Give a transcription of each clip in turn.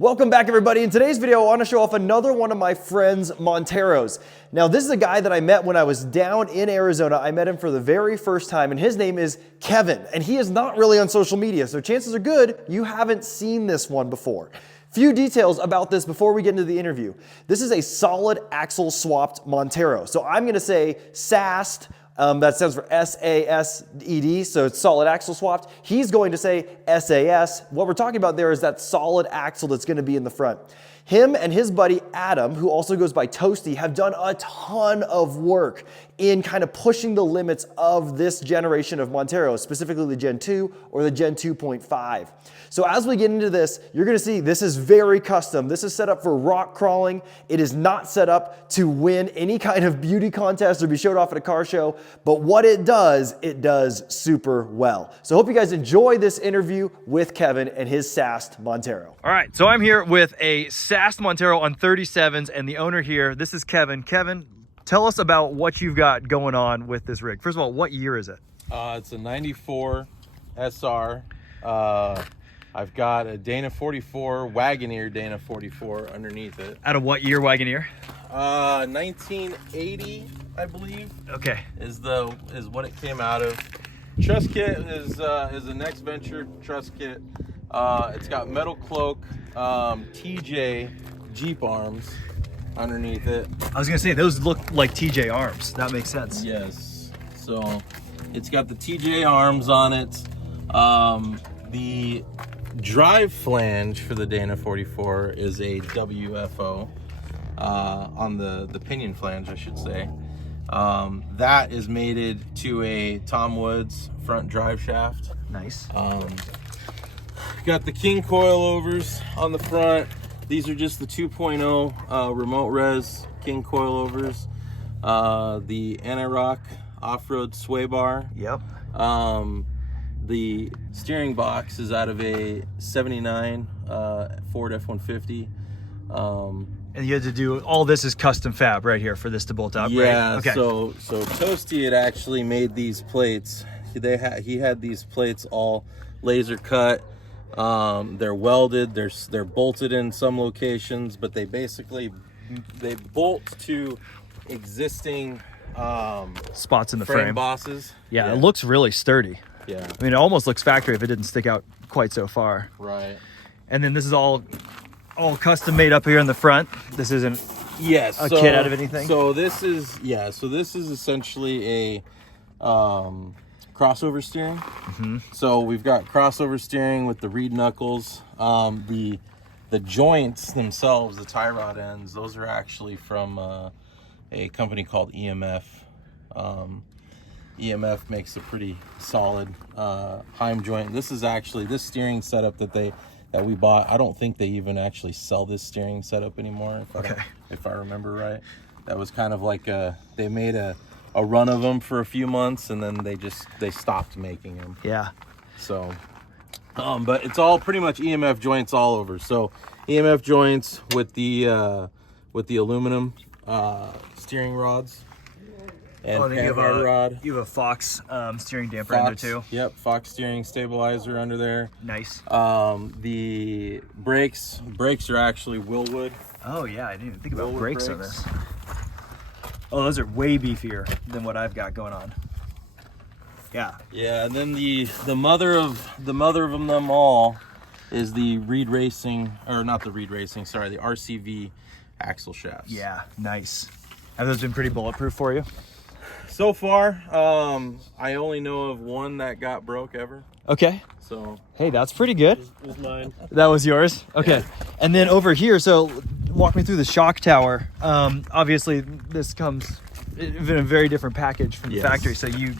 Welcome back, everybody. In today's video, I want to show off another one of my friend's Monteros. Now, this is a guy that I met when I was down in Arizona. I met him for the very first time, and his name is Kevin, and he is not really on social media, so chances are good you haven't seen this one before. Few details about this before we get into the interview. This is a solid axle swapped Montero. So I'm going to say SASed. That stands for SASed, so it's solid axle swapped. He's going to say SAS. What we're talking about there is that solid axle that's going to be in the front. Him and his buddy Adam, who also goes by Toasty, have done a ton of work in kind of pushing the limits of this generation of Montero, specifically the Gen 2 or the Gen 2.5. So as we get into this, you're going to see this is very custom. This is set up for rock crawling. It is not set up to win any kind of beauty contest or be showed off at a car show, but what it does super well. So I hope you guys enjoy this interview with Kevin and his SASed Montero. All right, so I'm here with a SASed Montero on 37s, and the owner here, this is Kevin. Kevin, tell us about what you've got going on with this rig. First of all, what year is it? It's a 94 SR. I've got a Dana 44, Wagoneer Dana 44 underneath it. Out of what year Wagoneer? 1980, I believe. Okay. Is what it came out of. Truss kit is a Next Venture truss kit. It's got metal cloak, TJ Jeep arms underneath it. I was gonna say, those look like TJ arms. That makes sense. Yes. So it's got the TJ arms on it. The drive flange for the Dana 44 is a WFO on the pinion flange, I should say. That is mated to a Tom Woods front drive shaft. Nice. Got the King coilovers on the front. These are just the 2.0 remote res King coilovers. The anti-rock off-road sway bar. Yep. The steering box is out of a 79 Ford F-150. And you had to do, all this is custom fab right here for this to bolt up, yeah, right? Okay. So Toasty had actually made these plates. He had these plates all laser cut. They're welded, they're bolted in some locations, but they bolt to existing spots in the frame. bosses. Yeah, it looks really sturdy. Yeah. I mean, it almost looks factory if it didn't stick out quite so far. Right. And then this is all custom made up here in the front. This isn't a kit out of anything. So this is essentially a crossover steering. Mm-hmm. So we've got crossover steering with the reed knuckles. The joints themselves, the tie rod ends, those are actually from a company called EMF. EMF makes a pretty solid Heim joint. This is actually this steering setup that we bought. I don't think they even actually sell this steering setup anymore. If I remember right, that was kind of like they made a run of them for a few months and then they stopped making them. Yeah. So, but it's all pretty much EMF joints all over. So EMF joints with the aluminum steering rods. And then rod. you have a Fox steering damper in there too. Yep, Fox steering stabilizer under there. Nice. The brakes are actually Willwood. Oh yeah, I didn't even think about brakes on brakes. this. Oh, those are way beefier than what I've got going on. Yeah. Yeah, and then the mother of them all is the the RCV axle shafts. Yeah, nice. Have those been pretty bulletproof for you? So far, I only know of one that got broke ever. Okay. So hey, that's pretty good. It was mine. That was yours? Okay. Yeah. And then over here, so walk me through the shock tower. Obviously, this comes in a very different package from the factory. So you've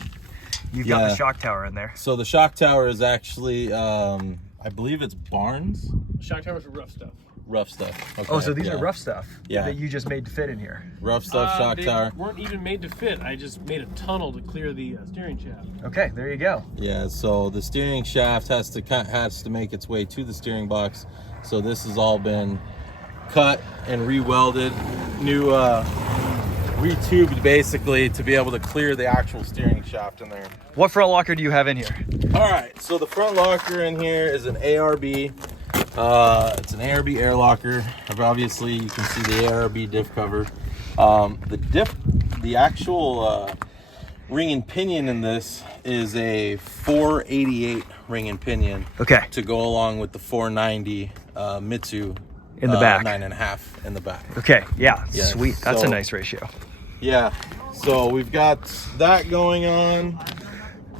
got the shock tower in there. So the shock tower is actually, I believe it's Barnes. Shock towers are rough stuff. Rough stuff. Okay. Oh, so these are rough stuff Yeah. that you just made to fit in here. Rough stuff shock tower. They weren't even made to fit. I just made a tunnel to clear the steering shaft. Okay, there you go. Yeah, so the steering shaft has to make its way to the steering box. So this has all been cut and re-welded, new retubed basically to be able to clear the actual steering shaft in there. What front locker do you have in here? All right, so the front locker in here is an ARB. It's an ARB air locker. Obviously, you can see the ARB diff cover. The actual ring and pinion in this is a 488 ring and pinion. Okay. To go along with the 490 Mitsu In the back. 9.5 in the back. Okay, yeah, Yes, sweet. That's a so- nice ratio. Yeah. So we've got that going on.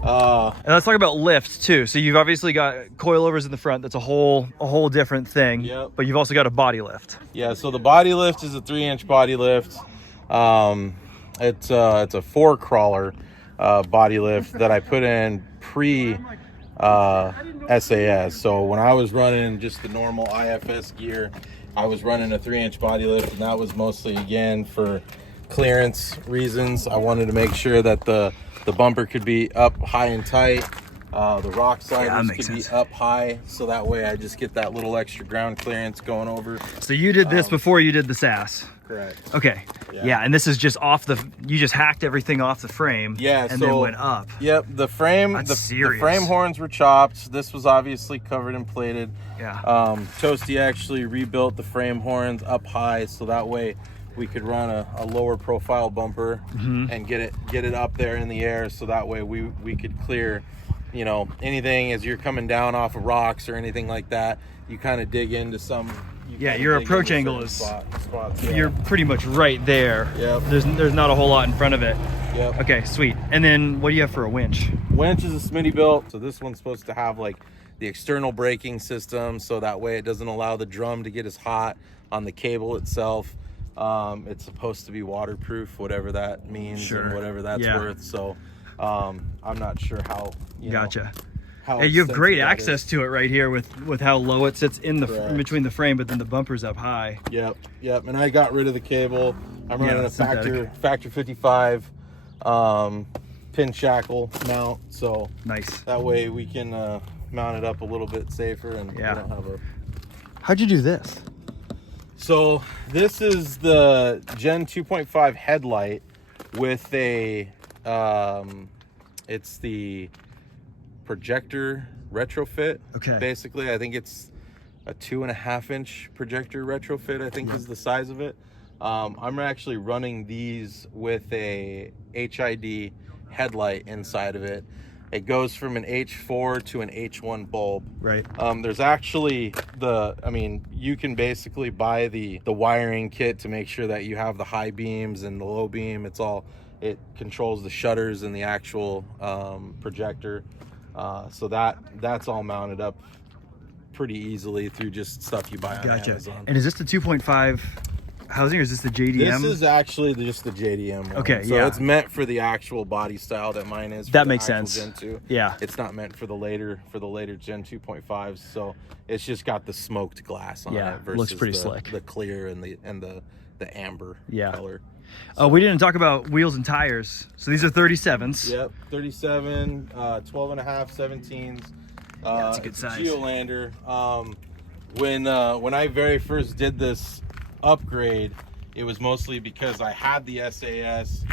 And let's talk about lifts too. So you've obviously got coilovers in the front. That's a whole different thing. Yep. But you've also got a body lift. Yeah, so the body lift is a 3-inch body lift. It's a 4-crawler body lift that I put in pre SAS. So when I was running just the normal IFS gear, I was running a 3-inch body lift, and that was mostly again for clearance reasons. I wanted to make sure that the bumper could be up high and tight. The rock sliders makes could be sense. up high, so that way I just get that little extra ground clearance going over. So you did this before you did the SAS. Correct. Okay. Yeah. Yeah, and this is just you just hacked everything off the frame. Yeah, and so, then went up. Yep, the frame, That's the serious. frame horns were chopped. This was obviously covered and plated. Yeah. Toasty actually rebuilt the frame horns up high, so that way we could run a lower profile bumper and get it up there in the air, so that way we could clear, you know, anything as you're coming down off of rocks or anything like that. You kind of dig into some. Yeah, your approach angle is spots. Yeah. You're pretty much right there. Yep. There's not a whole lot in front of it. Yep. Okay, sweet. And then what do you have for a winch? Winch is a Smitty built, so this one's supposed to have like the external braking system, so that way it doesn't allow the drum to get as hot on the cable itself. It's supposed to be waterproof, whatever that means and whatever that's worth. So I'm not sure how. Gotcha. How Hey, you have great sensitive that access is. to it right here with how low it sits in Correct. between the frame, but then the bumper's up high. Yep. And I got rid of the cable. I'm running a synthetic. factor 55 pin shackle mount, so Nice. that way we can mount it up a little bit safer, and we don't have a. How'd you do this? So this is the Gen 2.5 headlight with a it's the projector retrofit. Okay. Basically, I think it's a 2.5-inch projector retrofit, I think is the size of it. I'm actually running these with a HID headlight inside of it. It goes from an H4 to an H1 bulb. Right. There's actually you can basically buy the wiring kit to make sure that you have the high beams and the low beam. It controls the shutters and the actual projector. So that's all mounted up pretty easily through just stuff you buy on Amazon. And is this the 2.5 housing or is this the JDM? This is actually just the JDM one. Okay, so yeah. it's meant for the actual body style that mine is. For That the makes actual sense. Gen 2. Yeah. It's not meant for the later Gen 2.5s. So it's just got the smoked glass on Yeah, it versus looks pretty the, slick. the clear and the amber color. We didn't talk about wheels and tires. So these are 37s. Yep, 37, 12 and a half, 17s. That's a good it's size. Geolander. When I very first did this upgrade, it was mostly because I had the SAS.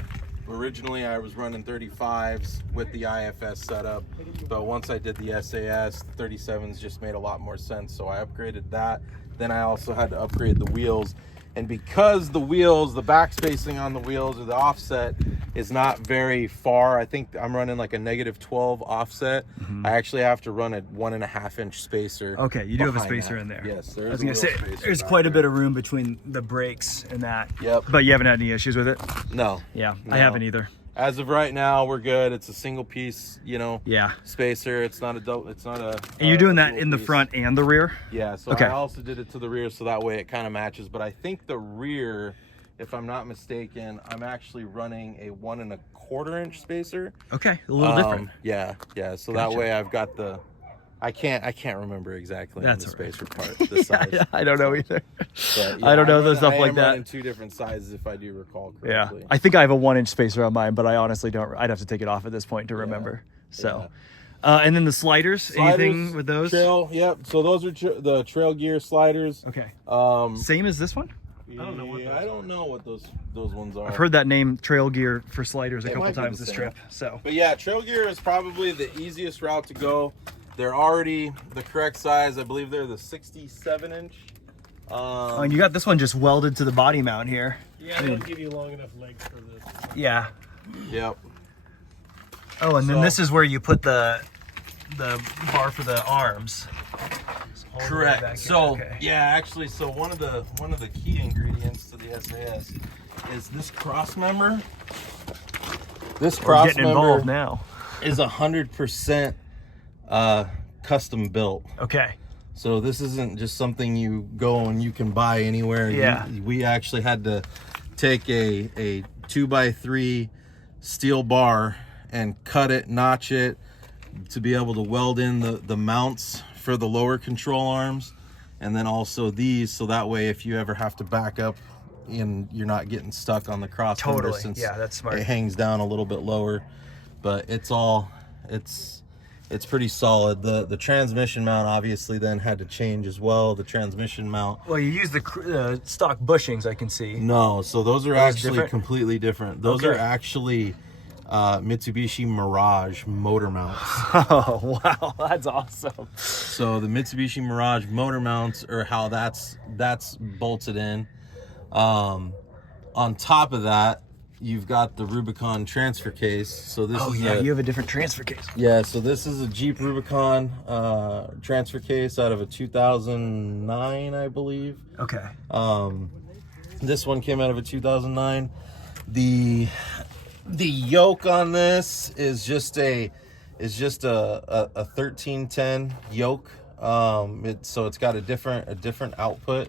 Originally, I was running 35s with the IFS setup, but once I did the SAS, the 37s just made a lot more sense, so I upgraded that. Then I also had to upgrade the wheels. And because the wheels, the back spacing on the wheels or the offset is not very far, I think I'm running like a -12 offset. I actually have to run a 1.5-inch spacer. Okay, you do have a behind spacer that. in there. Yes, there I is was gonna say spacer there's back quite a there. bit of room between the brakes and that. Yep. But you haven't had any issues with it? No. Yeah, No. I haven't either. As of right now, we're good. It's a single piece, Yeah. spacer. It's not a And you're doing that dual in the piece. front and the rear? Yeah, so Okay. I also did it to the rear so that way it kind of matches. But I think the rear, if I'm not mistaken, I'm actually running a 1.25-inch spacer. Okay, a little different. Yeah. So Gotcha. that way I've got the. I can't remember exactly on That's the all right. spacer part, the size. I don't know either. But, I don't know the I'm stuff running- like I am that. running 2 different sizes if I do recall Yeah, correctly. I think I have a 1-inch spacer on mine, but I honestly don't. I'd have to take it off at this point to remember. So, and then the sliders, anything with those? Trail, yep. So those are the trail gear sliders. Okay. Um, Same as this one? I don't know what those I don't know what those ones are. I've heard that name Trail Gear for sliders a It couple might be times the this same. trip. So, But yeah, trail gear is probably the easiest route to go. they're already the correct size. I believe they're the 67-inch. Oh, and you got this one just welded to the body mount here. Yeah, they'll give you long enough legs for this. Yeah. Yep. Oh, and then this is where you put the bar for the arms. Correct. So yeah, actually, so one of the key ingredients to the SAS is this cross member. This cross getting member involved now. is 100% custom built. Okay. So this isn't just something you go and you can buy anywhere. Yeah. We actually had to take a 2x3 steel bar and cut it, notch it to be able to weld in the mounts for the lower control arms, and then also these, so that way if you ever have to back up and you're not getting stuck on the cross member, since that's smart. it hangs down a little bit lower. But it's pretty solid. The transmission mount obviously then had to change as well. The transmission mount. Well, you use the stock bushings, I can see. No, so those are actually different? completely different. Those are actually Mitsubishi Mirage motor mounts. Oh, wow, that's awesome. So the Mitsubishi Mirage motor mounts are how that's bolted in. On top of that, you've got the Rubicon transfer case. So this is you have a different transfer case. Yeah, so this is a Jeep Rubicon transfer case out of a 2009, I believe. Okay. This one came out of a 2009. The yoke on this is just a 1310 yoke. So it's got a different output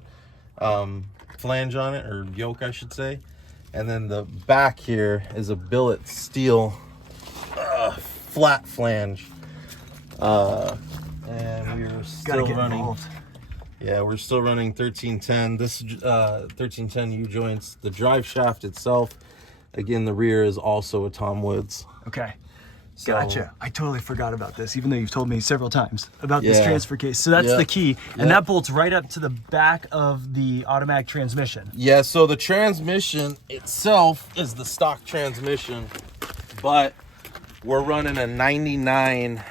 flange on it, or yoke I should say. And then the back here is a billet steel flat flange. And we're still running. Involved. Yeah, we're still running 1310. This 1310 U-joints. The drive shaft itself, again, the rear is also a Tom Woods. Okay. So, gotcha. I totally forgot about this, even though you've told me several times about this transfer case. So that's the key. And that bolts right up to the back of the automatic transmission. Yeah, so the transmission itself is the stock transmission, but we're running a 99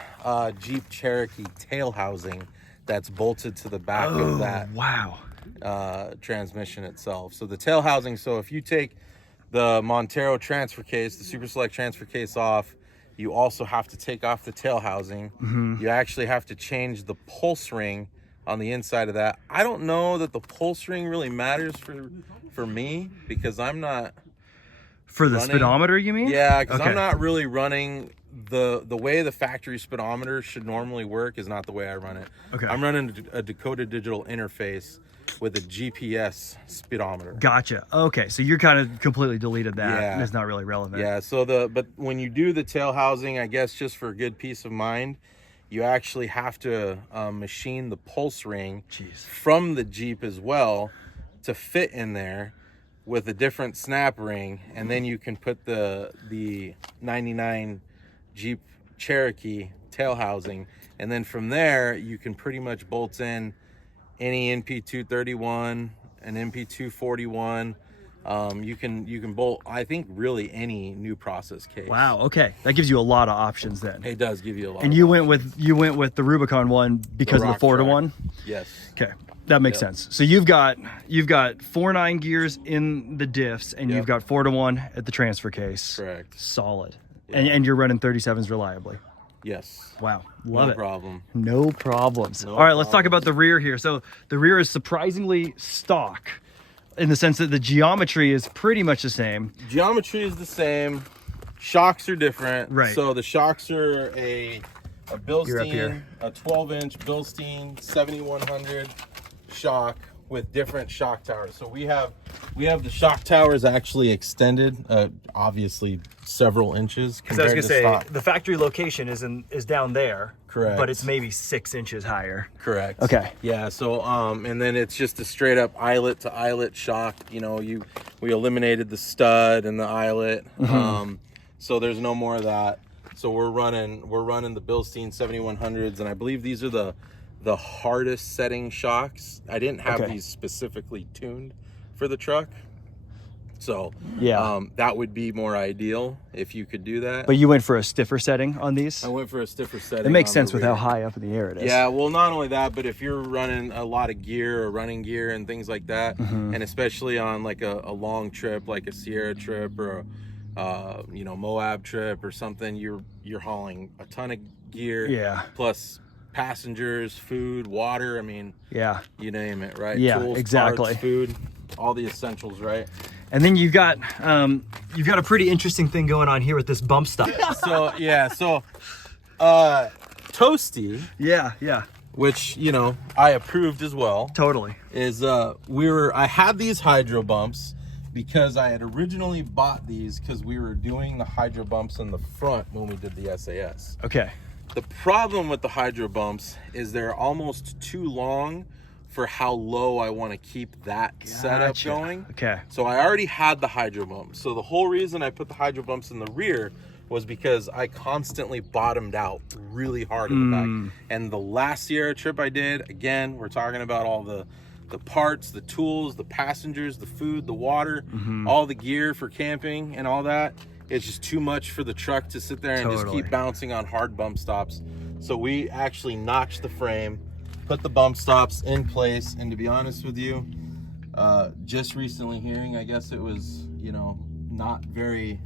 Jeep Cherokee tail housing that's bolted to the back of that transmission itself. So the tail housing, so if you take the Montero transfer case, the Super Select transfer case off, you also have to take off the tail housing. You actually have to change the pulse ring on the inside of that. I don't know that the pulse ring really matters for me, because I'm not for the speedometer, you mean? Yeah, because I'm not really running the way the factory speedometer should normally work is not the way I run it. Okay. I'm running a decoded digital interface with a GPS speedometer. Gotcha. Okay, so you're kind of completely deleted that. Yeah. It's not really relevant. Yeah, so but when you do the tail housing, I guess just for good peace of mind, you actually have to machine the pulse ring from the Jeep as well to fit in there with a different snap ring, and then you can put the 99 Jeep Cherokee tail housing, and then from there you can pretty much bolt in any NP231, an NP241. You can bolt, I think, really any new process case. Wow. Okay, that gives you a lot of options then. It does give you a lot. And you went with the Rubicon one because of the 4-to-1. Yes. Okay, that makes sense. So you've got 4.9 gears in the diffs, and you've got 4-to-1 at the transfer case. Correct. Solid. Yeah. And you're running 37s reliably. Yes. Wow. Love it. No problem. No problems. All right, let's talk about the rear here. So the rear is surprisingly stock in the sense that the geometry is pretty much the same. Geometry is the same. Shocks are different. Right. So the shocks are a Bilstein, a 12-inch Bilstein 7100 shock with different shock towers. So we have the shock towers actually extended, obviously several inches compared to stock. The factory location is down there. Correct. But it's maybe 6 inches higher. Correct. Okay. Yeah. So and then it's just a straight up eyelet to eyelet shock. You know, we eliminated the stud and the eyelet. So there's no more of that. So we're running the Bilstein 7100s, and I believe these are the hardest setting shocks. I didn't have these specifically tuned for the truck. So Yeah. that would be more ideal if you could do that. But you went for a stiffer setting on these? I went for a stiffer setting. It makes on sense the with how rear. high up in the air it is. Yeah, well, not only that, but if you're running a lot of gear or running gear and things like that, and especially on like a long trip, like a Sierra trip or a Moab trip or something, you're hauling a ton of gear. Yeah. Plus passengers, food, water. I mean, Yeah. you name it, right? Yeah, Tools, exactly. parts, food, all the essentials, right? And then you've got a pretty interesting thing going on here with this bump stop. So Toasty, Yeah. which I approved as well, Totally. is I had these hydro bumps because I had originally bought these because we were doing the hydro bumps in the front when we did the SAS. Okay. The problem with the hydro bumps is they're almost too long for how low I want to keep that setup Gotcha. going. Okay. So I already had the hydro bumps. So the whole reason I put the hydro bumps in the rear was because I constantly bottomed out really hard in the back. And the last Sierra trip I did, again, we're talking about all the parts, the tools, the passengers, the food, the water, all the gear for camping and all that. It's just too much for the truck to sit there and just keep bouncing on hard bump stops. So we actually notched the frame, put the bump stops in place, and to be honest with you, just recently hearing, I guess it was, not very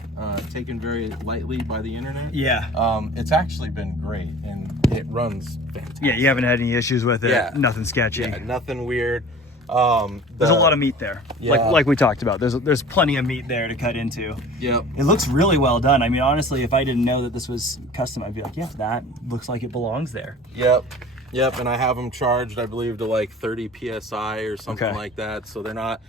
taken very lightly by the internet. Yeah. It's actually been great, and it runs fantastic. Yeah, you haven't had any issues with it. Yeah. Nothing sketchy. Yeah, nothing weird. There's a lot of meat there. Yeah. Like we talked about. There's plenty of meat there to cut into. Yep. It looks really well done. I mean, honestly, if I didn't know that this was custom, I'd be like, yeah, that looks like it belongs there. Yep, and I have them charged, I believe, to like 30 psi or something Okay. like that. So they're not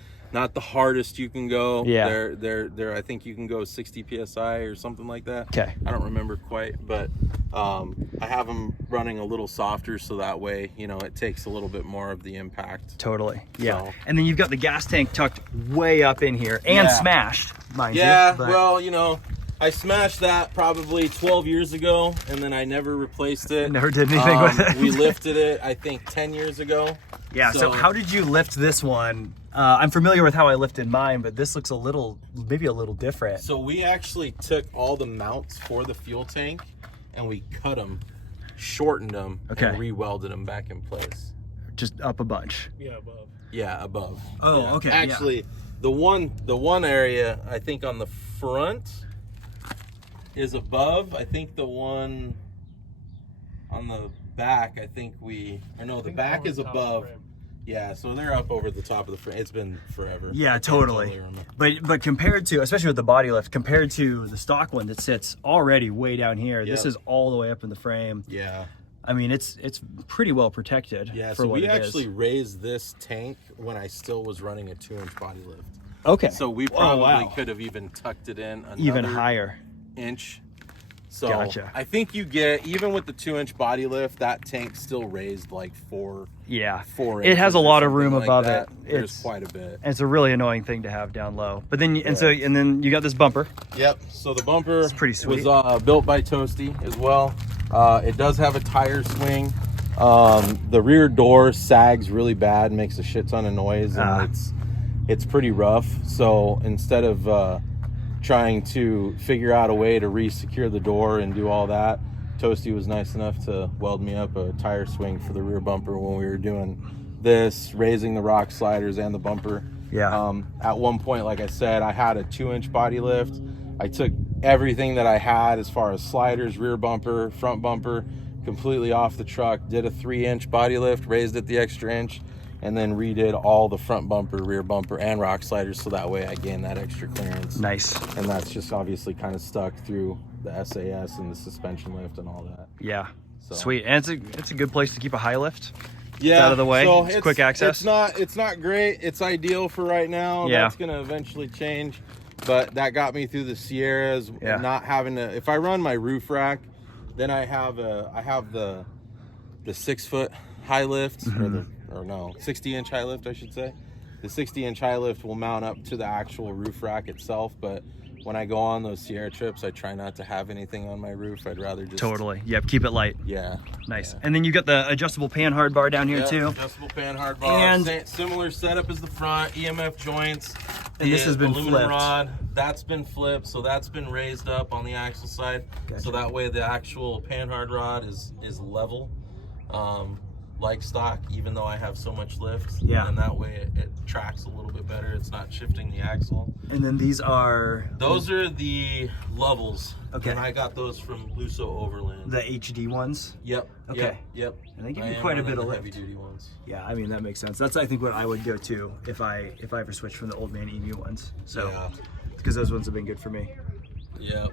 the hardest you can go. Yeah. They're I think you can go 60 psi or something like that. Okay. I don't remember quite, but I have them running a little softer so that way, it takes a little bit more of the impact. Totally. Yeah. So- And then you've got the gas tank tucked way up in here and Yeah. smashed, mind you. Yeah, but- well, I smashed that probably 12 years ago, and then I never replaced it. Never did anything with it. We lifted it, I think, 10 years ago. Yeah, so how did you lift this one? I'm familiar with how I lifted mine, but this looks maybe a little different. So we actually took all the mounts for the fuel tank, and we cut them, shortened them, Okay. and re-welded them back in place. Just up a bunch. Yeah, above. Yeah, above. Oh, Yeah. okay, yeah. Actually, the one area, I think on the front is above. I think the one on the back, the back is above. Yeah, so they're up over the top of the frame. It's been forever. Yeah, I can't totally. remember. But compared to, especially with the body lift, compared to the stock one that sits already way down here, this Yep. is all the way up in the frame. Yeah. I mean, it's pretty well protected. Yeah, for so what we it is. actually raised this tank when I still was running a 2-inch body lift. Okay. So we probably could have even tucked it in even another higher. inch. So Gotcha. I think you get, even with the 2-inch body lift, that tank still raised like 4 Yeah. inches. It has a or lot of something room like above that. it. There's It's quite a bit. And it's a really annoying thing to have down low. But then and Right. then you got this bumper. Yep. So the bumper pretty sweet. was built by Toasty as well. It does have a tire swing. The rear door sags really bad, makes a shit ton of noise, and it's pretty rough. So instead of trying to figure out a way to re-secure the door and do all that, Toasty was nice enough to weld me up a tire swing for the rear bumper when we were doing this, raising the rock sliders and the bumper. Yeah. At one point, like I said, I had a 2-inch body lift. I took everything that I had as far as sliders, rear bumper, front bumper, completely off the truck, did a 3-inch body lift, raised it the extra inch, and then redid all the front bumper, rear bumper, and rock sliders so that way I gained that extra clearance. Nice. And that's just obviously kind of stuck through the SAS and the suspension lift and all that. Yeah. So. Sweet. And it's a good place to keep a high lift. Yeah, out of the way. So It's quick access. It's not great. It's ideal for right now. Yeah. That's gonna eventually change. But that got me through the Sierras, Yeah. not having to. If I run my roof rack, then I have the 6-foot high lift, or no, 60-inch high lift, I should say. The 60-inch high lift will mount up to the actual roof rack itself, but when I go on those Sierra trips, I try not to have anything on my roof. I'd rather just Totally. Yep. Keep it light. Yeah. Nice. Yeah. And then you got the adjustable pan hard bar down here Yep, too. adjustable pan hard bar. And- Similar setup as the front, EMF joints. And this has been aluminum flipped. rod, that's been flipped, so that's been raised up on the axle side. Gotcha. So that way the actual panhard rod is level, like stock, even though I have so much lift. Yeah. And that way it tracks a little bit better. It's not shifting the axle. And then these are... Those are the levels. Okay. And I got those from Luso Overland. the HD ones? Yep. Okay. Yep. And they give I you am quite a running bit of the lift. heavy duty ones. Yeah, I mean, that makes sense. That's, I think, what I would go to if I ever switched from the old man EMU ones. So, Yeah. because those ones have been good for me. Yep.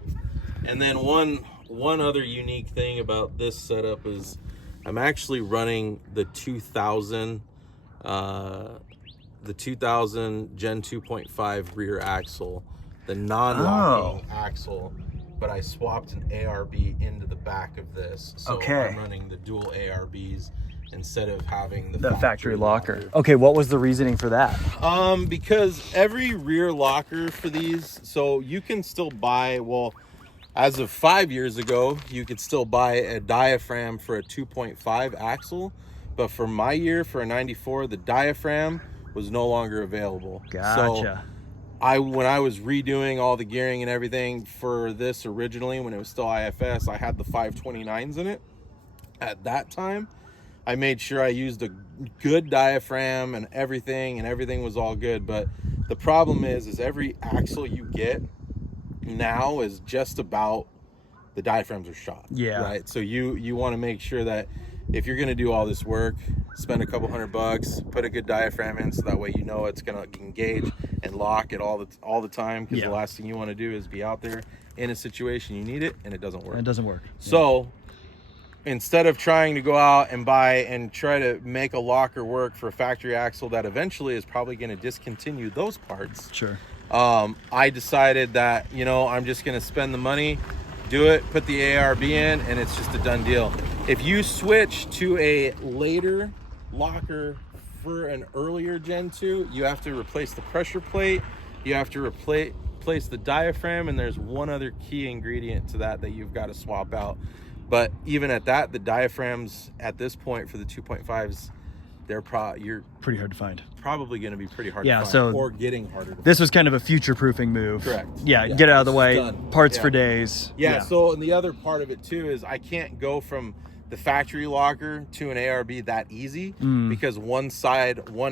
And then one other unique thing about this setup is I'm actually running the 2000 Gen 2.5 rear axle, the non-locking axle, but I swapped an ARB into the back of this. So Okay. I'm running the dual ARBs instead of having The factory locker. Okay, what was the reasoning for that? Because every rear locker for these, so you can still buy, well, as of 5 years ago, you could still buy a diaphragm for a 2.5 axle, but for my year, for a 94, the diaphragm was no longer available. Gotcha. So when I was redoing all the gearing and everything for this originally, when it was still IFS, I had the 529s in it. At that time, I made sure I used a good diaphragm and everything was all good. But the problem is every axle you get now is just about, the diaphragms are shot. Yeah. Right. So you want to make sure that if you're going to do all this work, spend a couple $100, put a good diaphragm in, so that way you know it's going to engage and lock it all the time. Because the last thing you want to do is be out there in a situation you need it and it doesn't work. It doesn't work. So instead of trying to go out and buy and try to make a locker work for a factory axle that eventually is probably going to discontinue those parts, Sure. I decided that, I'm just going to spend the money, do it, put the ARB in, and it's just a done deal. If you switch to a later locker for an earlier Gen 2, you have to replace the pressure plate, you have to replace the diaphragm, and there's one other key ingredient to that you've got to swap out. But even at that, the diaphragms at this point for the 2.5s, you're Pretty hard to find. probably going to be pretty hard to find, so or getting harder to find. This was kind of a future-proofing move. Correct. Yeah, Yeah, get out of the this is way. done. Parts Yeah. for days. Yeah, so and the other part of it too is I can't go from the factory locker to an ARB that easy because one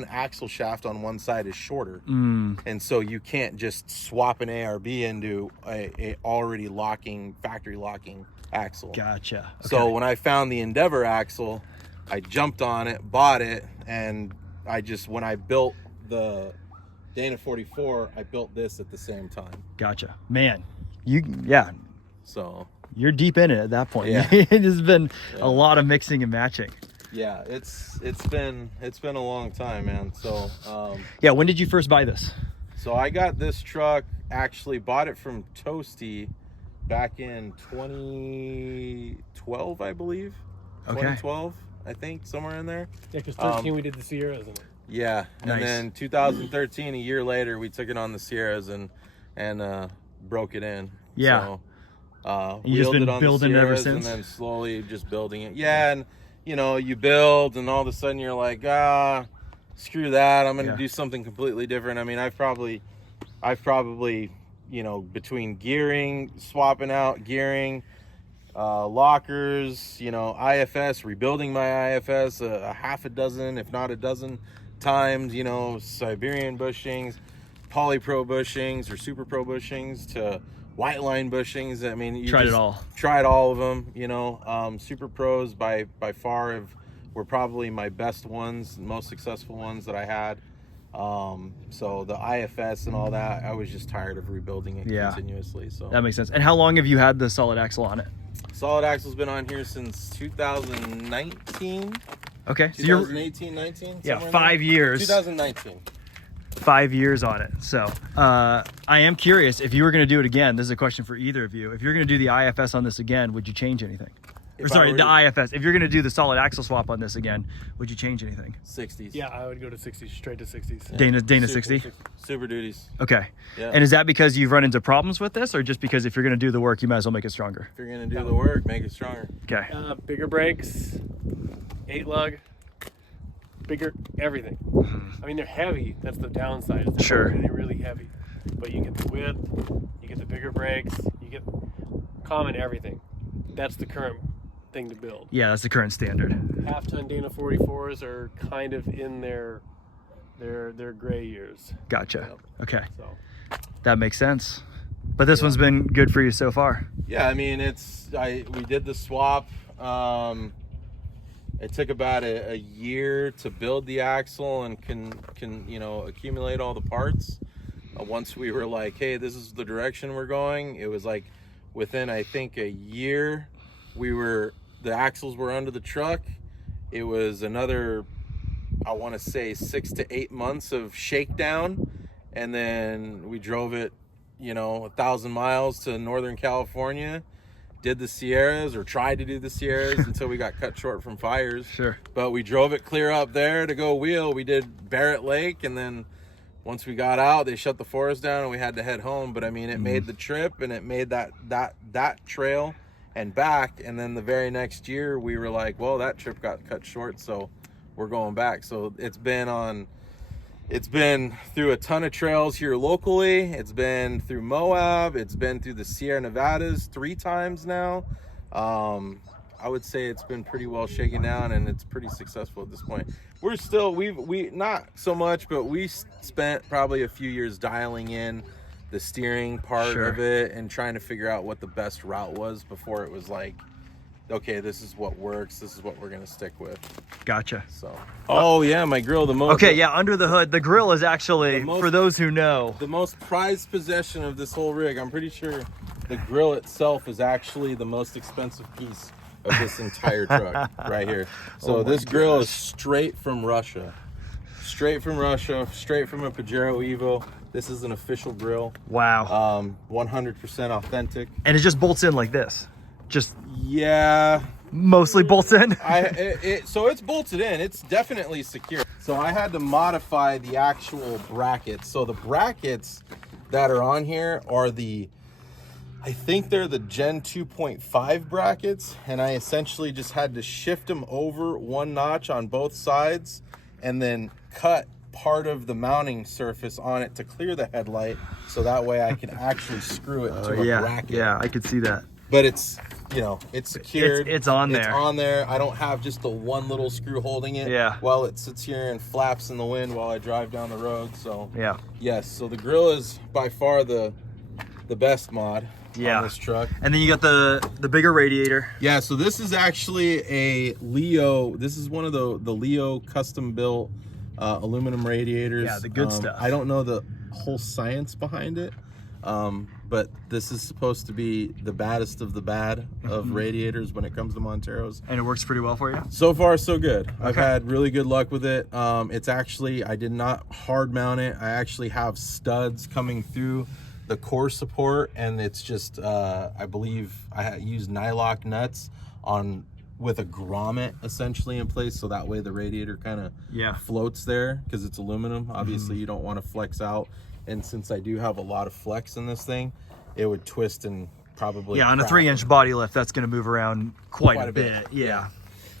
axle shaft on one side is shorter. And so you can't just swap an ARB into a already factory locking axle. Gotcha. Okay. So when I found the Endeavor axle, I jumped on it, bought it, and when I built the Dana 44, I built this at the same time. Gotcha. Man, So you're deep in it at that point. Yeah. It has been a lot of mixing and matching. yeah, it's been a long time, man. So Yeah, when did you first buy this? so I got this truck, actually bought it from Toasty back in 2012, I believe. Okay. 2012, I think, somewhere in there. Yeah, because 13 we did the Sierras in it. Yeah, and Nice. then 2013, a year later, we took it on the Sierras and broke it in. Yeah. So, You just wheeled been it on the building it ever Sierras since? and then slowly just building it. Yeah, and you build, and all of a sudden you're like, screw that, I'm gonna do something completely different. I mean, I've probably, between gearing, swapping out gearing, lockers, IFS, rebuilding my IFS a half a dozen, if not a dozen times, Siberian bushings, Polypro bushings or Super Pro bushings to white line bushings. I mean, Tried it all. Tried all of them, Super Pros by far were probably my best ones, most successful ones that I had. So the IFS and all that, I was just tired of rebuilding it continuously. So That makes sense. And how long have you had the solid axle on it? solid axle's been on here since 2019. Okay. So you're 2018, 19? 5 years. 2019. 5 years on it. So I am curious, if you were going to do it again, this is a question for either of you. If you're going to do the IFS on this again, would you change anything? IFS. If you're going to do the solid axle swap on this again, would you change anything? 60s. Yeah, I would go to 60s, straight to 60s. Dana Super 60? Super Duties. Okay. Yeah. And is that because you've run into problems with this, or just because if you're going to do the work, you might as well make it stronger? If you're going to do the work, make it stronger. Okay. Bigger brakes, 8 lug. bigger everything. I mean, they're heavy. That's the downside. Is they're Sure. really, really heavy. But you get the width, you get the bigger brakes, you get common everything. That's the current thing to build. Yeah, that's the current standard. Half-ton Dana 44s are kind of in their gray years. Gotcha. Okay, So that makes sense. But this one's been good for you so far. Yeah, I mean, we did the swap. It took about a year to build the axle and can accumulate all the parts. Once we were like, hey, this is the direction we're going, it was like within, I think, a year, the axles were under the truck. It was another, I want to say 6 to 8 months of shakedown, and then we drove it 1,000 miles to Northern California, did the Sierras, or tried to do the Sierras until we got cut short from fires. Sure. But we drove it clear up there to go wheel. We did Barrett Lake, and then once we got out, they shut the forest down and we had to head home. But I mean, it made the trip, and it made that trail and back. And then the very next year we were like, well, that trip got cut short, so we're going back. So it's been through a ton of trails here locally. It's been through Moab. It's been through the Sierra Nevadas 3 times now. I would say it's been pretty well shaken down, and it's pretty successful at this point. We're still, we not so much, but we spent probably a few years dialing in the steering part Sure. of it and trying to figure out what the best route was before it was like, okay, this is what works. This is what we're going to stick with. Gotcha. So, oh yeah, my grill, the most. Okay, yeah, under the hood. The grill is actually, for those who know, The most prized possession of this whole rig. I'm pretty sure the grill itself is actually the most expensive piece of this entire truck right here. So Oh my this grill gosh. is straight from Russia. Straight from Russia, straight from a Pajero Evo. This is an official grill. wow. 100% authentic. And it just bolts in like this. Just Yeah, mostly bolts in. so it's bolted in. It's definitely secure. So I had to modify the actual brackets. So the brackets that are on here are I think they're the Gen 2.5 brackets, and I essentially just had to shift them over 1 notch on both sides and then cut part of the mounting surface on it to clear the headlight, so that way I can actually screw it to a bracket. Yeah, I could see that. But it's secured. It's on there. It's on there. I don't have just the one little screw holding it. Yeah. While it sits here and flaps in the wind while I drive down the road. So Yeah. yes. So the grill is by far the best mod on this truck. And then you got the bigger radiator. Yeah. So this is actually a Leo. This is one of the Leo custom built aluminum radiators. Yeah, the good stuff. I don't know the whole science behind it. But this is supposed to be the baddest of the bad of radiators when it comes to Monteros. And it works pretty well for you? So far, so good. I've had really good luck with it. It's actually, I did not hard mount it. I actually have studs coming through the core support, and it's just, I believe I used nylock nuts with a grommet essentially in place, so that way the radiator kind of floats there, because it's aluminum. Obviously, you don't want to flex out. And since I do have a lot of flex in this thing, it would twist and probably on a crack. 3-inch body lift, that's going to move around quite a bit. Yeah.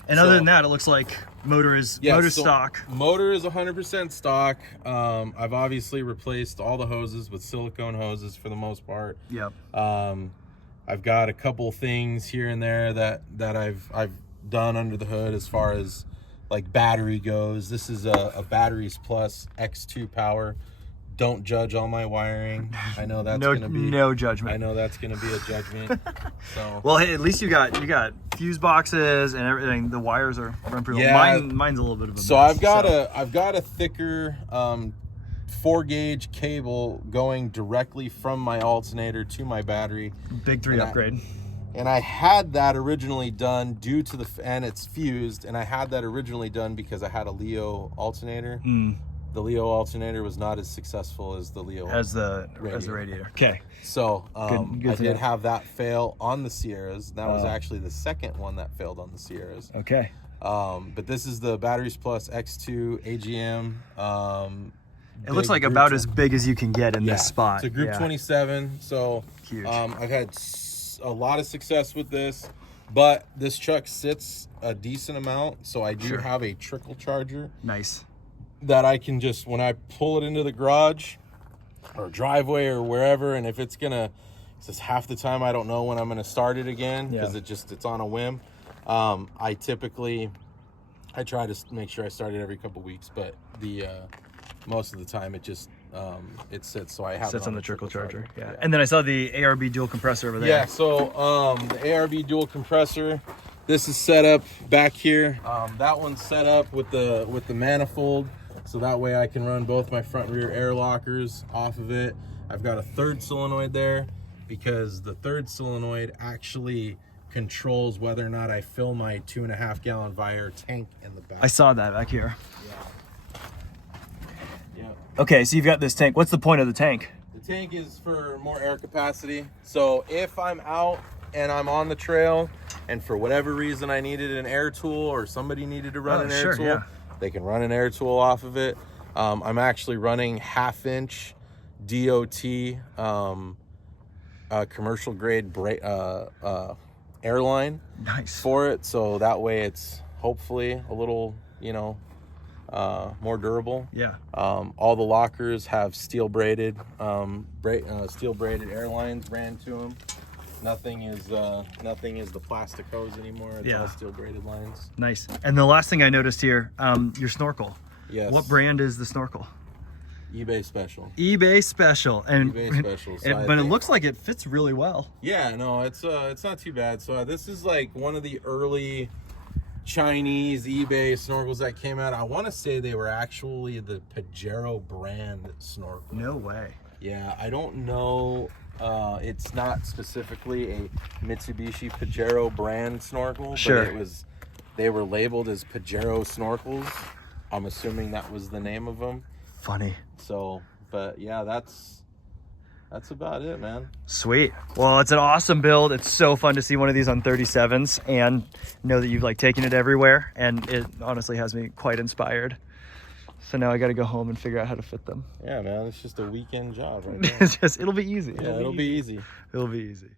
And other than that, it looks like motor stock. Motor is 100% stock. I've obviously replaced all the hoses with silicone hoses for the most part. Yep. I've got a couple things here and there that I've done under the hood as far as like battery goes. This is a Batteries Plus X2 power. Don't judge all my wiring. I know that's gonna be no judgment. I know that's gonna be a judgment. So well, hey, at least you got fuse boxes and everything. The wires are run pretty well. Mine's a little bit of a so mess, I've got a thicker 4-gauge cable going directly from my alternator to my battery. Big 3 upgrade. And I had that originally done due to and it's fused, and I had that originally done because I had a Leo alternator. The Leo alternator was not as successful as the Leo as the radiator. Okay. So good I to did know. have that fail on the Sierras. That was actually the second one that failed on the Sierras. Okay. But this is the Batteries Plus X2 AGM. It looks like about as big as you can get in this spot. It's a Group 27. So Huge. I've had a lot of success with this. But this truck sits a decent amount, so I do Sure. have a trickle charger Nice. that I can just, when I pull it into the garage or driveway or wherever, and if it's just half the time I don't know when I'm gonna start it again because it's on a whim. I try to make sure I start it every couple weeks, but most of the time it just it sits, so I have Sits it on the trickle charger. Yeah. And then I saw the ARB dual compressor over there. Yeah, so the ARB dual compressor, this is set up back here. That one's set up with the manifold, so that way I can run both my front and rear air lockers off of it. I've got a third solenoid there because the third solenoid actually controls whether or not I fill my 2.5 gallon Viair tank in the back. I saw that back here. Yeah. Okay, so you've got this tank. What's the point of the tank? The tank is for more air capacity. So if I'm out and I'm on the trail and for whatever reason I needed an air tool or somebody needed to run an air tool, they can run an air tool off of it. I'm actually running 1/2-inch DOT commercial grade airline Nice. for it. So that way it's hopefully a little, more durable. Yeah. All the lockers have steel braided airlines ran to them. Nothing is the plastic hose anymore. It's all steel braided lines. Nice. And the last thing I noticed here, your snorkel. Yes. What brand is the snorkel? eBay special. eBay special. And eBay special. So but it looks like it fits really well. Yeah, no, it's not too bad. So this is like one of the early Chinese eBay snorkels that came out. I want to say they were actually the Pajero brand snorkel. No way. Yeah, I don't know. It's not specifically a Mitsubishi Pajero brand snorkel, Sure. but they were labeled as Pajero snorkels. I'm assuming that was the name of them. Funny. So, but yeah, that's about it, man. Sweet. Well, it's an awesome build. It's so fun to see one of these on 37s and know that you've taken it everywhere. And it honestly has me quite inspired. So now I got to go home and figure out how to fit them. Yeah, man, it's just a weekend job right now. It'll be easy. Yeah, it'll be easy. It'll be easy.